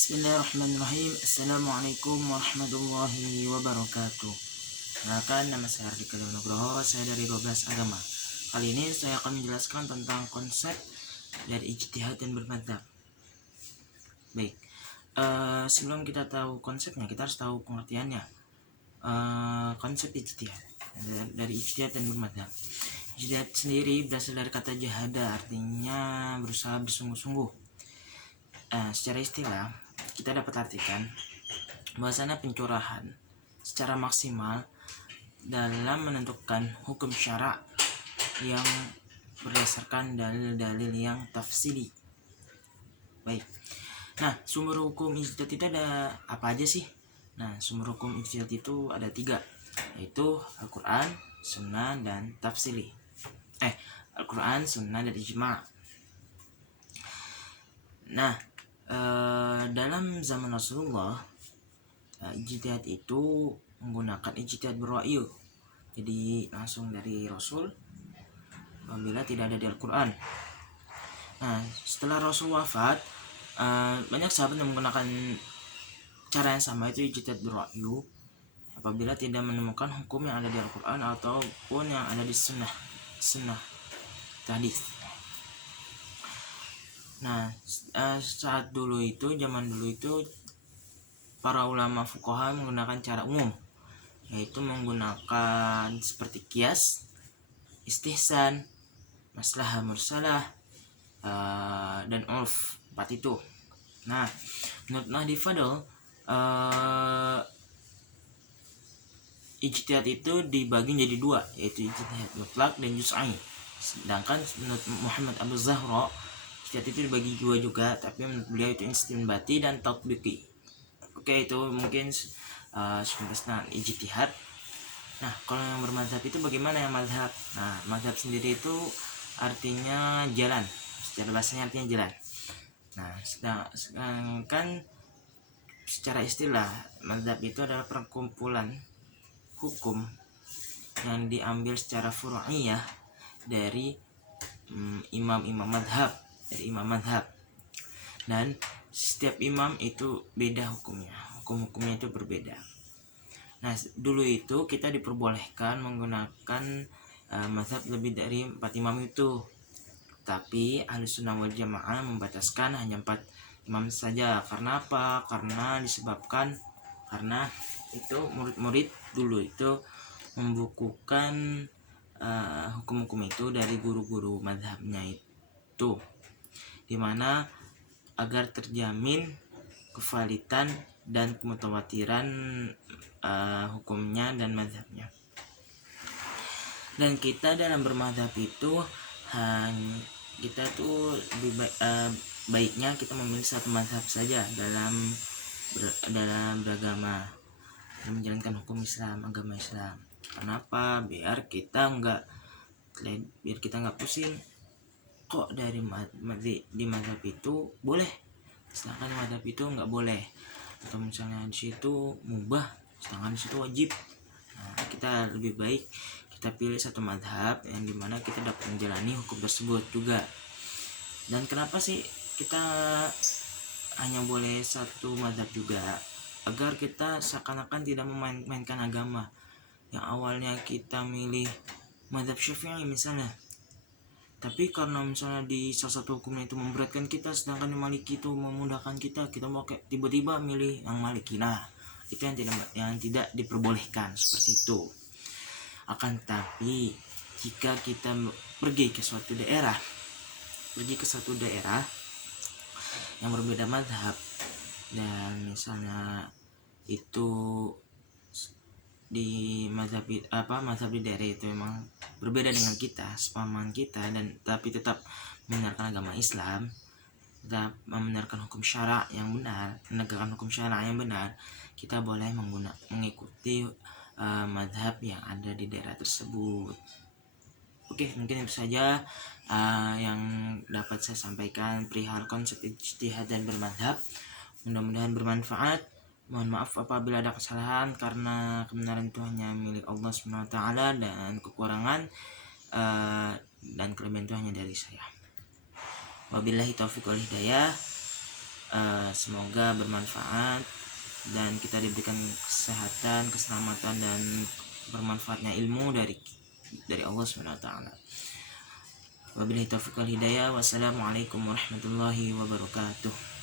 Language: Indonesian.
Bismillahirrahmanirrahim. Assalamualaikum warahmatullahi wabarakatuh. Kenalkan, nama saya Ardika Nugroho, saya dari 12 agama. Kali ini saya akan menjelaskan tentang konsep dari ijtihad dan bermadzhab. Baik, sebelum kita tahu konsepnya, kita harus tahu pengertiannya. Konsep ijtihad dari ijtihad dan bermadzhab. Ijtihad sendiri berasal dari kata jahada, artinya berusaha bersungguh-sungguh. Secara istilah kita dapat artikan bahwasanya pencurahan secara maksimal dalam menentukan hukum syara yang berdasarkan dalil-dalil yang tafsili. Baik. Nah, sumber hukum ijtihad itu ada apa aja sih? Nah, sumber hukum ijtihad itu ada 3, yaitu Al-Quran, Sunnah, dan tafsili. Al-Quran, Sunnah, dan Ijma'. Nah, dalam zaman Rasulullah, ijtihad itu menggunakan ijtihad berwahyu, jadi langsung dari Rasul apabila tidak ada di Al-Quran. Nah, setelah Rasul wafat, banyak sahabat yang menggunakan cara yang sama, itu ijtihad berwahyu, apabila tidak menemukan hukum yang ada di Al-Quran ataupun yang ada di sunnah hadis. Nah, zaman dulu itu para ulama fuqaha menggunakan cara umum, yaitu menggunakan seperti qiyas, istihsan, maslahah mursalah, dan urf, 4 itu. Nah, menurut Nahdi Fadl, ijtihad itu dibagi menjadi 2, yaitu ijtihad mutlak dan juz'i. Sedangkan menurut Muhammad Abu Zahra, ijtihad itu dibagi 2 juga, tapi menurut beliau itu istinbati dan tatbiqi. Oke, itu mungkin sebatas ijtihad. Nah, kalau yang bermadzhab itu bagaimana yang mazhab? Nah, mazhab sendiri itu artinya jalan, secara bahasanya artinya jalan. Nah, sedangkan secara istilah mazhab itu adalah perkumpulan hukum yang diambil secara furu'iyah dari imam-imam madhab, dan setiap imam itu beda hukumnya itu berbeda. Nah, dulu itu kita diperbolehkan menggunakan mazhab lebih dari 4 imam itu, tapi Ahlussunnah wal Jamaah membataskan hanya 4 imam saja. Karena apa? Karena itu murid-murid dulu itu membukukan hukum-hukum itu dari guru-guru madhabnya itu, dimana agar terjamin kevalitan dan kemutawatiran hukumnya dan madhabnya. Dan kita dalam bermadhab itu kita tuh lebih baiknya kita memilih satu madhab saja dalam beragama, dalam menjalankan hukum Islam, agama Islam. Kenapa? Biar kita nggak pusing, kok di madhab itu boleh sedangkan madhab itu nggak boleh, atau misalnya di situ mubah sedangkan di situ wajib. Nah, kita lebih baik kita pilih satu madhab yang dimana kita dapat menjalani hukum tersebut juga. Dan kenapa sih kita hanya boleh satu madhab juga? Agar kita seakan-akan tidak memainkan agama. Yang awalnya kita milih madhab Syafi'i misalnya, tapi karena misalnya di salah satu hukumnya itu memberatkan kita, sedangkan yang Maliki itu memudahkan kita mau kayak tiba-tiba milih yang Maliki. Nah, itu yang tidak diperbolehkan seperti itu. Akan tapi jika kita pergi ke suatu daerah yang berbeda madhab, dan misalnya itu di mazhab di daerah itu memang berbeda dengan kita, sepahaman kita, dan tapi tetap membenarkan agama Islam, tetap membenarkan hukum syara yang benar, menegakkan hukum syara yang benar, kita boleh mengikuti mazhab yang ada di daerah tersebut. Oke, mungkin itu saja yang dapat saya sampaikan perihal konsep ijtihad dan bermadhab. Mudah-mudahan bermanfaat. Mohon maaf apabila ada kesalahan, karena kebenaran itu hanya milik Allah SWT, dan kekurangan dan kelebihan itu hanya dari saya. Wabillahi taufiq wal hidayah. Semoga bermanfaat dan kita diberikan kesehatan, keselamatan dan bermanfaatnya ilmu dari Allah Subhanahu wa taala. Wabillahi taufiq wal hidayah. Wassalamualaikum warahmatullahi wabarakatuh.